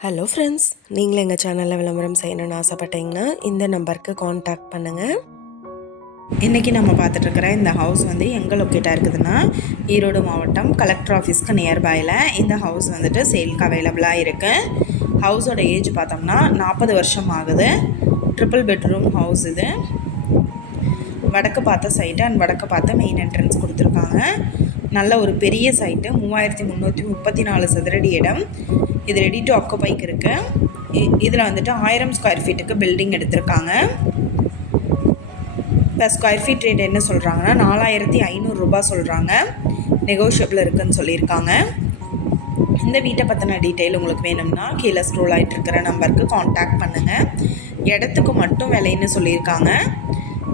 Hello friends நீங்களும் எங்கள் சேனலில் விளம்பரம் செய்யணும்னு ஆசைப்பட்டீங்கன்னா இந்த நம்பருக்கு காண்டாக்ட் பண்ணுங்கள் இன்றைக்கி நம்ம பார்த்துட்ருக்குற இந்த ஹவுஸ் வந்து எங்கே லொக்கேட்டாக இருக்குதுன்னா ஈரோடு மாவட்டம் கலெக்டர் ஆஃபீஸ்க்கு நியர்பையில் இந்த ஹவுஸ் வந்துட்டு சேல்க்கு அவைலபிளாக இருக்குது ஹவுஸோட ஏஜ் பார்த்தோம்னா நாற்பது வருஷம் ஆகுது. ட்ரிபிள் பெட்ரூம் ஹவுஸ் இது. வடக்கு பார்த்த சைடு அண்ட் வடக்கு பார்த்த மெயின் என்ட்ரன்ஸ் கொடுத்துருக்காங்க. நல்ல ஒரு பெரிய சைட்டு மூவாயிரத்தி முந்நூற்றி முப்பத்தி நாலு சதுரடி இடம். இது ரெடி டு ஆக்குபைக்கு இருக்குது இதில் வந்துட்டு ஆயிரம் ஸ்கொயர் ஃபீட்டுக்கு பில்டிங் எடுத்திருக்காங்க. இப்போ ஸ்கொயர் ஃபீட் ரேட் என்ன சொல்கிறாங்கன்னா நாலாயிரத்தி ஐநூறுரூபா சொல்கிறாங்க நெகோஷியபிள் இருக்குதுன்னு சொல்லியிருக்காங்க. இந்த வீட்டை பற்றின டீட்டெயில் உங்களுக்கு வேணும்னா கீழே ஸ்க்ரோல் ஆகிட்டு இருக்கிற நம்பருக்கு காண்டாக்ட் பண்ணுங்கள் இடத்துக்கு மட்டும் விலைன்னு சொல்லியிருக்காங்க.